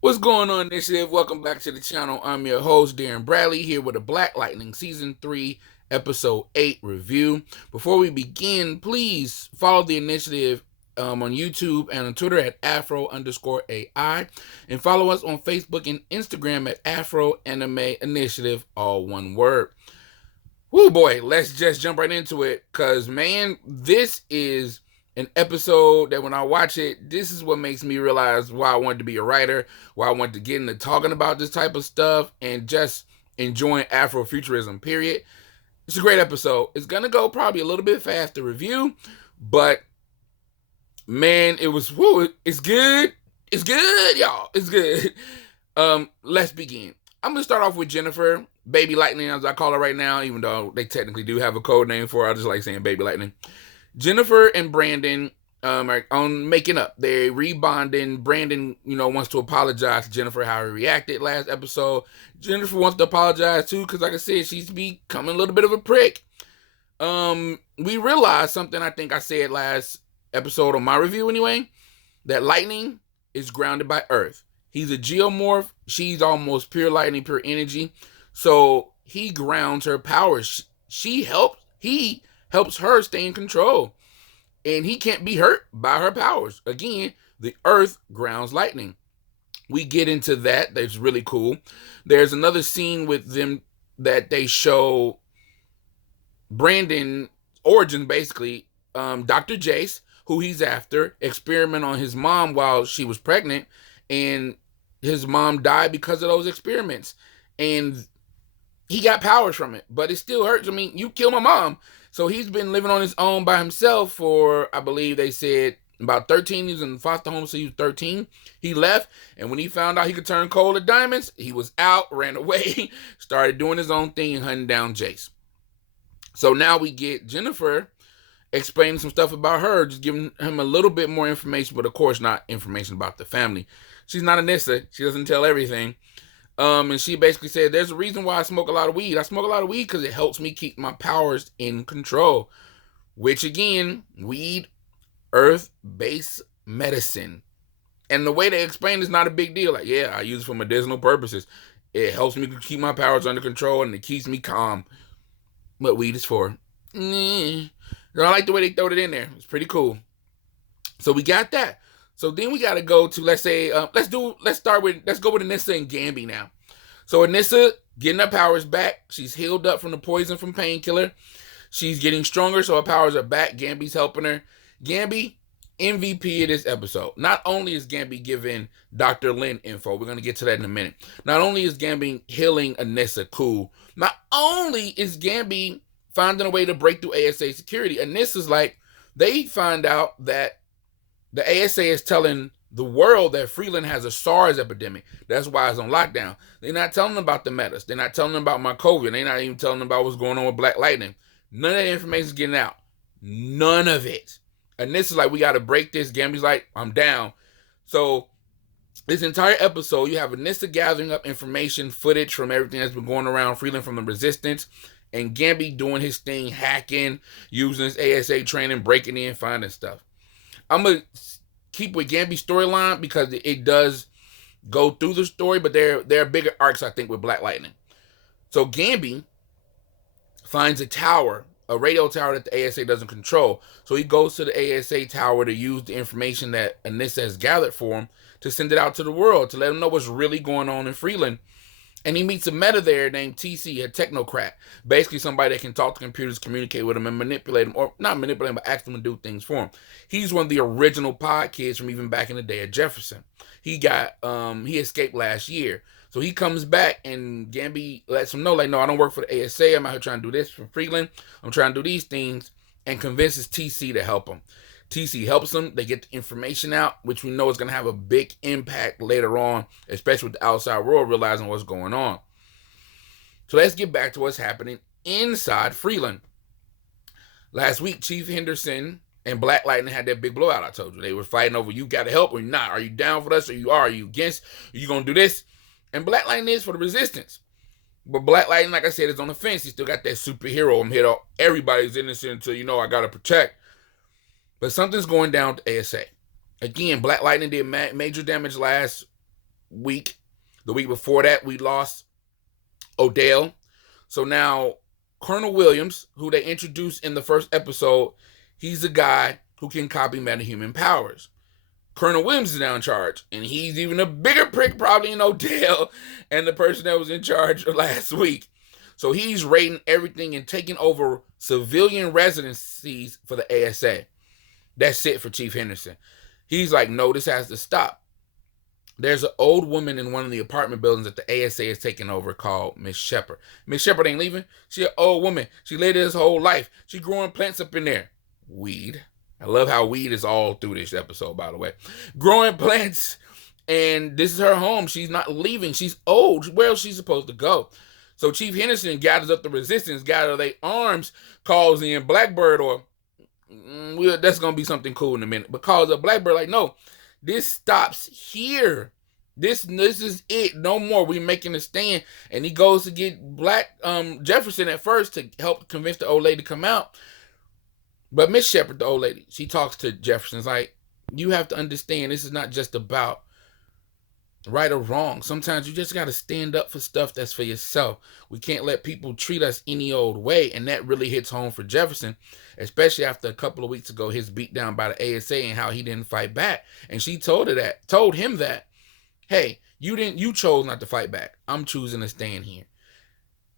What's going on, Initiative? Welcome back to the channel. I'm your host, Darrin Bradley, here with a Black Lightning Season 3, Episode 8 review. Before we begin, please follow the Initiative on YouTube and on Twitter at Afro_AI, and follow us on Facebook and Instagram at Afro Anime Initiative, all one word. Woo boy, let's just jump right into it, because man, this is an episode that when I watch it, this is what makes me realize why I wanted to be a writer, why I wanted to get into talking about this type of stuff and just enjoying Afrofuturism, period. It's a great episode. It's going to go probably a little bit fast to review, but man, it's good. It's good, y'all. It's good. Let's begin. I'm going to start off with Jennifer, Baby Lightning, as I call her right now, even though they technically do have a code name for her. I just like saying Baby Lightning. Jennifer and Brandon are on making up. They're rebonding. Brandon, wants to apologize to Jennifer how he reacted last episode. Jennifer wants to apologize too, because like I said, she's becoming a little bit of a prick. We realized something I think I said last episode on my review anyway, that lightning is grounded by Earth. He's a geomorph. She's almost pure lightning, pure energy. So he grounds her powers. He helps her stay in control. And he can't be hurt by her powers. Again, the Earth grounds lightning. We get into that. That's really cool. There's another scene with them that they show Brandon origin, basically. Dr. Jace, who he's after, experiment on his mom while she was pregnant, and his mom died because of those experiments. And he got powers from it, but it still hurts. I mean, you kill my mom. So he's been living on his own by himself for, I believe they said, about 13. He was in foster home, so he was 13. He left, and when he found out he could turn coal to diamonds, he was out, ran away, started doing his own thing and hunting down Jace. So now we get Jennifer explaining some stuff about her, just giving him a little bit more information, but of course not information about the family. She's not a Nissa. She doesn't tell everything. And she basically said, there's a reason why I smoke a lot of weed. I smoke a lot of weed because it helps me keep my powers in control. Which again, weed, earth-based medicine. And the way they explain is not a big deal. Like, yeah, I use it for medicinal purposes. It helps me keep my powers under control and it keeps me calm. What weed is for. I like the way they throw it in there. It's pretty cool. So we got that. So then we got to go to, let's go with Anissa and Gamby now. So Anissa getting her powers back. She's healed up from the poison from Painkiller. She's getting stronger, so her powers are back. Gamby's helping her. Gamby, MVP of this episode. Not only is Gamby giving Dr. Lin info, we're going to get to that in a minute. Not only is Gamby healing Anissa, cool. Not only is Gamby finding a way to break through ASA security. Anissa's like, they find out that the ASA is telling the world that Freeland has a SARS epidemic. That's why it's on lockdown. They're not telling them about the metas. They're not telling them about my COVID. They're not even telling them about what's going on with BlackLightning. None of that information is getting out. None of it. And this is like, we got to break this. Gamby's like, I'm down. So this entire episode, you have Anissa gathering up information, footage from everything that's been going around Freeland from the Resistance, and Gamby doing his thing, hacking, using his ASA training, breaking in, finding stuff. I'm going to keep with Gamby's storyline because it does go through the story, but there are bigger arcs, I think, with BlackLightning. So Gamby finds a tower, a radio tower that the ASA doesn't control. So he goes to the ASA tower to use the information that Anissa has gathered for him to send it out to the world, to let them know what's really going on in Freeland. And he meets a meta there named TC, a technocrat. Basically somebody that can talk to computers, communicate with them, and manipulate them. Or not manipulate them, but ask them to do things for him. He's one of the original pod kids from even back in the day at Jefferson. He escaped last year. So he comes back and Gamby lets him know, like, no, I don't work for the ASA. I'm out here trying to do this for Freeland. I'm trying to do these things. And convinces TC to help him. TC helps them. They get the information out, which we know is going to have a big impact later on, especially with the outside world realizing what's going on. So let's get back to what's happening inside Freeland. Last week, Chief Henderson and BlackLightning had that big blowout I told you. They were fighting over, you got to help or not. Are you down for us or are you against? Are you going to do this? And BlackLightning is for the Resistance. But BlackLightning, like I said, is on the fence. He still got that superhero. I'm here to, everybody's innocent until, I got to protect. But something's going down to ASA. Again, BlackLightning did major damage last week. The week before that, we lost Odell. So now Colonel Williams, who they introduced in the first episode, he's a guy who can copy metahuman powers. Colonel Williams is now in charge, and he's even a bigger prick probably than Odell and the person that was in charge last week. So he's raiding everything and taking over civilian residencies for the ASA. That's it for Chief Henderson. He's like, no, this has to stop. There's an old woman in one of the apartment buildings that the ASA is taking over called Miss Shepherd. Miss Shepherd ain't leaving. She an old woman. She lived his whole life. She growing plants up in there. Weed. I love how weed is all through this episode, by the way. Growing plants. And this is her home. She's not leaving. She's old. Where else is she supposed to go? So Chief Henderson gathers up the resistance, gathers their arms, calls in Blackbird, or that's going to be something cool in a minute. But calls up Blackbird like, no, this stops here. This is it. No more. We're making a stand. And he goes to get Jefferson at first to help convince the old lady to come out. But Miss Shepherd, the old lady, she talks to Jefferson. It's like, you have to understand, this is not just about right or wrong. Sometimes you just got to stand up for stuff that's for yourself. We can't let people treat us any old way. And that really hits home for Jefferson, especially after a couple of weeks ago, his beat down by the ASA and how he didn't fight back. And she told him that, hey, you chose not to fight back. I'm choosing to stand here.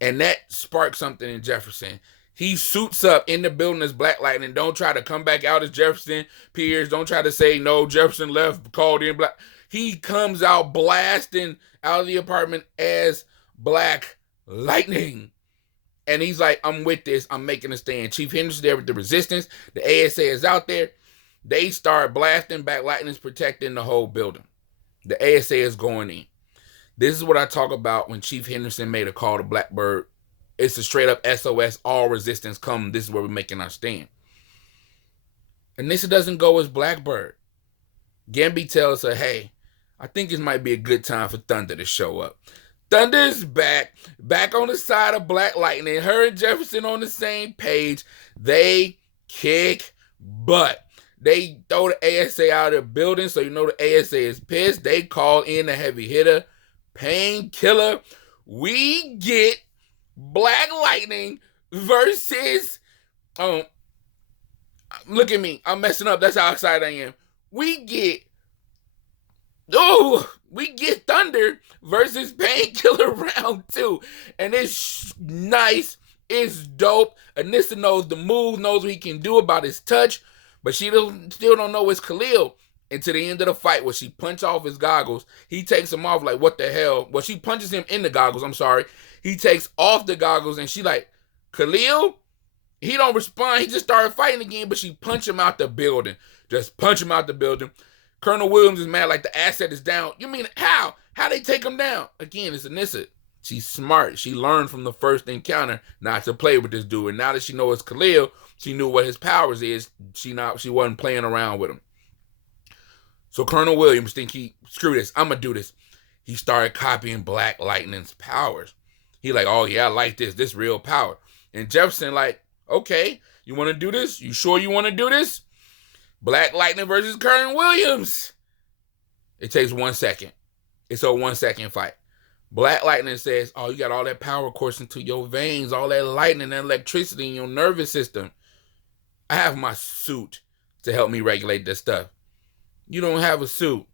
And that sparked something in Jefferson. He suits up in the building as BlackLightning. Don't try to come back out as Jefferson Pierce. Don't try to say, no, Jefferson left, called in Black. He comes out blasting out of the apartment as BlackLightning. And he's like, I'm with this. I'm making a stand. Chief Henderson there with the resistance. The ASA is out there. They start blasting. BlackLightning's protecting the whole building. The ASA is going in. This is what I talk about when Chief Henderson made a call to Blackbird. It's a straight up SOS. All resistance come. This is where we're making our stand. And this doesn't go as Blackbird. Gamby tells her, hey, I think it might be a good time for Thunder to show up. Thunder's back on the side of BlackLightning. Her and Jefferson on the same page. They kick butt. They throw the ASA out of the building, so you know the ASA is pissed. They call in a heavy hitter, Painkiller. We get BlackLightning versus, look at me, I'm messing up. That's how excited I am. We get Thunder versus Painkiller round 2. And it's nice. It's dope. Anissa knows the move, knows what he can do about his touch, but she still don't know it's Khalil until the end of the fight where she punches off his goggles. He takes them off like, what the hell? Well, she punches him in the goggles, I'm sorry. He takes off the goggles and she like, Khalil? He don't respond. He just started fighting again, but she punched him out the building. Just punch him out the building. Colonel Williams is mad like the asset is down. You mean how? How they take him down? Again, it's Anissa. She's smart. She learned from the first encounter not to play with this dude. And now that she knows it's Khalil, she knew what his powers is. She wasn't playing around with him. So Colonel Williams screw this. I'm going to do this. He started copying BlackLightning's powers. He like, oh yeah, I like this. This real power. And Jefferson like, okay, you want to do this? You sure you want to do this? BlackLightning versus Colonel Williams. It takes 1 second. It's a 1 second fight. BlackLightning says, oh, you got all that power coursing to your veins, all that lightning and electricity in your nervous system. I have my suit to help me regulate this stuff. You don't have a suit.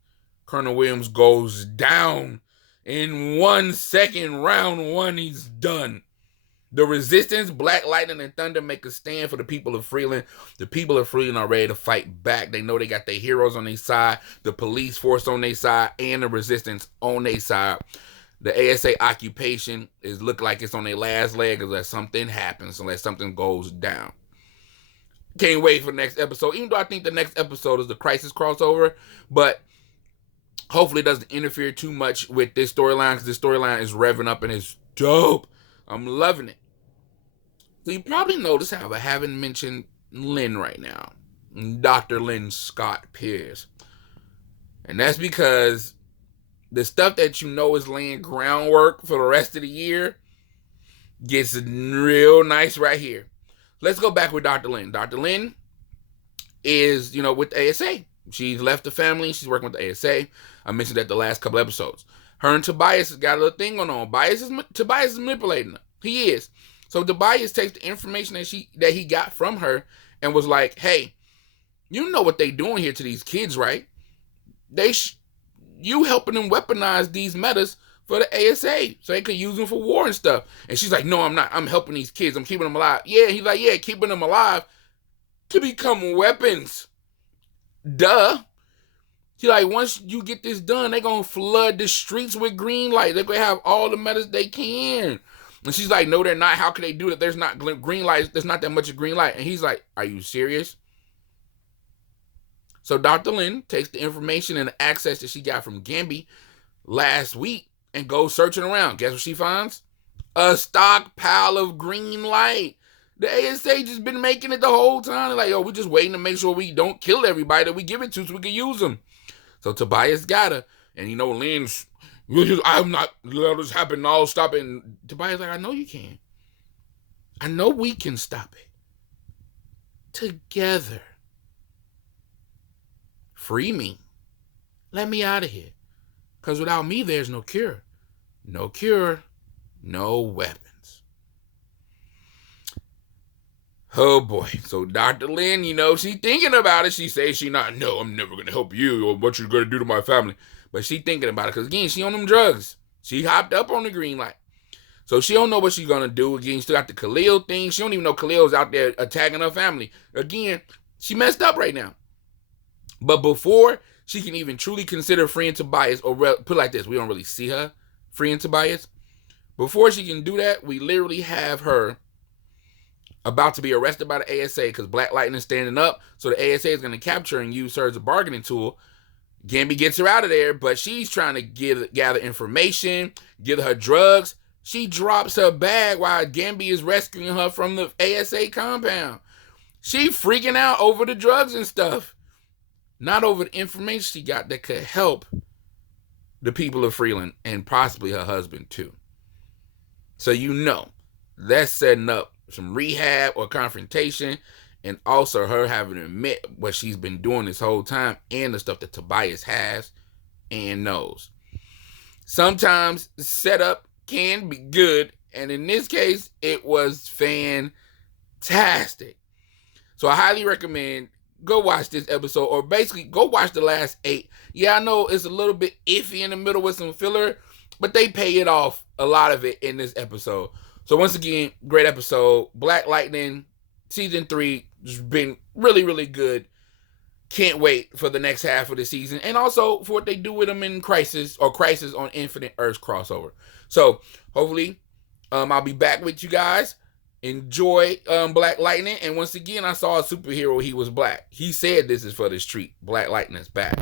Colonel Williams goes down in 1 second. Round 1, he's done. The resistance, BlackLightning and Thunder make a stand for the people of Freeland. The people of Freeland are ready to fight back. They know they got their heroes on their side, the police force on their side, and the resistance on their side. The ASA occupation is look like it's on their last leg unless something happens, unless something goes down. Can't wait for the next episode, even though I think the next episode is the Crisis crossover, but hopefully it doesn't interfere too much with this storyline, because this storyline is revving up and it's dope. I'm loving it. So you probably notice how I haven't mentioned Lynn right now. Dr. Lynn Scott Pierce. And that's because the stuff that you know is laying groundwork for the rest of the year gets real nice right here. Let's go back with Dr. Lynn. Dr. Lynn is, with the ASA. She's left the family. She's working with the ASA. I mentioned that the last couple episodes. Her and Tobias has got a little thing going on. Tobias is manipulating her. He is. So Tobias takes the information that he got from her and was like, "Hey, you know what they doing here to these kids, right? You helping them weaponize these metas for the ASA so they could use them for war and stuff." And she's like, "No, I'm not. I'm helping these kids. I'm keeping them alive." Yeah, he's like, "Yeah, keeping them alive to become weapons. Duh." He's like, "Once you get this done, they're going to flood the streets with green light. They're going to have all the metas they can." And she's like, "No, they're not. How can they do that? There's not green light. There's not that much of green light." And he's like, "Are you serious?" So Dr. Lin takes the information and the access that she got from Gambi last week and goes searching around. Guess what she finds? A stockpile of green light. The ASA just been making it the whole time. They're like, "Yo, we're just waiting to make sure we don't kill everybody that we give it to so we can use them." So Tobias got her. And Lin's, "I'm not let this happen. I'll stop it." And Tobias like, "I know you can. I know we can stop it. Together. Free me. Let me out of here. Because without me, there's no cure. No cure, no weapons." Oh boy. So Dr. Lin, she thinking about it. She says "No, I'm never going to help you or what you're going to do to my family." But she thinking about it because, again, she on them drugs. She hopped up on the green light. So she don't know what she's going to do. Again, she still got the Khalil thing. She don't even know Khalil's out there attacking her family. Again, she messed up right now. But before she can even truly consider freeing Tobias, or put it like this, we don't really see her freeing Tobias. Before she can do that, we literally have her about to be arrested by the ASA because BlackLightning is standing up. So the ASA is going to capture her and use her as a bargaining tool. Gambi gets her out of there, but she's trying to gather information, give her drugs. She drops her bag while Gambi is rescuing her from the ASA compound. She freaking out over the drugs and stuff. Not over the information she got that could help the people of Freeland and possibly her husband too. So that's setting up some rehab or confrontation, and also her having to admit what she's been doing this whole time and the stuff that Tobias has and knows. Sometimes setup can be good, and in this case, it was fantastic. So I highly recommend go watch this episode, or basically go watch the last 8. Yeah, I know it's a little bit iffy in the middle with some filler, but they pay it off, a lot of it, in this episode. So once again, great episode. BlackLightning season 3 has been really, really good. Can't wait for the next half of the season, and also for what they do with them in Crisis on Infinite Earths crossover. So hopefully I'll be back with you guys. Enjoy BlackLightning. And once again, I saw a superhero. He was black. He said this is for the street. BlackLightning's back.